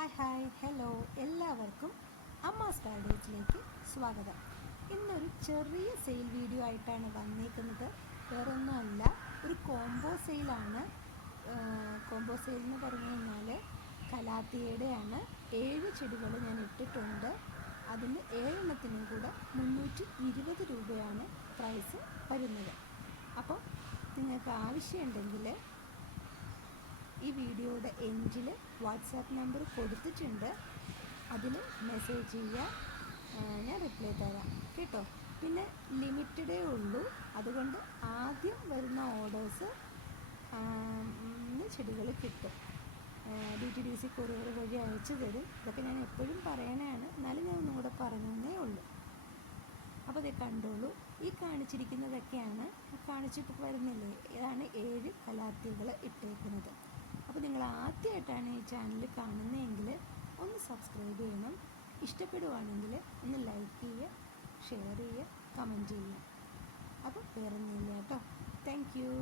Hi hello എല്ലാവർക്കും അമ്മാസ് പാരഡൈസിലേക്ക് സ്വാഗതം. ഇന്നൊരു ചെറിയ സെയിൽ വീഡിയോ ആയിട്ടാണ് വന്നേക്കുന്നത്. വേറൊന്നുമല്ല, ഒരു കോംബോ സെയിലാണ്. കോംബോ സെയിൽ എന്ന് പറഞ്ഞു കഴിഞ്ഞാൽ കലാത്തിയയുടെയാണ്. 7 ചെടികൾ ഞാൻ ഇട്ടിട്ടുണ്ട്. അതിന് 7 എണ്ണത്തിനും കൂടെ 320 രൂപയാണ് പ്രൈസ് വരുന്നത്. അപ്പോൾ നിങ്ങൾക്ക് ആവശ്യമുണ്ടെങ്കിൽ ഈ വീഡിയോയുടെ എൻഡിൽ വാട്സാപ്പ് നമ്പർ കൊടുത്തിട്ടുണ്ട്. അതിൽ മെസ്സേജ് ചെയ്യുക, ഞാൻ റിപ്ലൈ തരാം കേട്ടോ. പിന്നെ ലിമിറ്റഡേ ഉള്ളൂ, അതുകൊണ്ട് ആദ്യം വരുന്ന ഓർഡേഴ്സ് ചെടികൾ കിട്ടും. DTDC കൊറിയർ വഴി അയച്ചു തരും. ഇതൊക്കെ ഞാൻ എപ്പോഴും പറയണതാണ്, എന്നാലും ഞാൻ ഒന്നും കൂടെ പറഞ്ഞേ ഉള്ളൂ. അപ്പോൾ ഇത് കണ്ടോളൂ. ഈ കാണിച്ചിരിക്കുന്നതൊക്കെയാണ്, കാണിച്ചിട്ട് വരുന്നില്ലേ, ഇതാണ് 7 കലാത്തികൾ ഇട്ടേക്കുന്നത്. അപ്പോൾ നിങ്ങൾ ആദ്യമായിട്ടാണ് ഈ ചാനൽ കാണുന്നതെങ്കിൽ ഒന്ന് സബ്സ്ക്രൈബ് ചെയ്യണം. ഇഷ്ടപ്പെടുവാണെങ്കിൽ ഒന്ന് ലൈക്ക് ചെയ്യുക, ഷെയർ ചെയ്യുക, കമൻറ്റ് ചെയ്യുക. അപ്പോൾ വേറൊന്നുമില്ല കേട്ടോ. Thank you.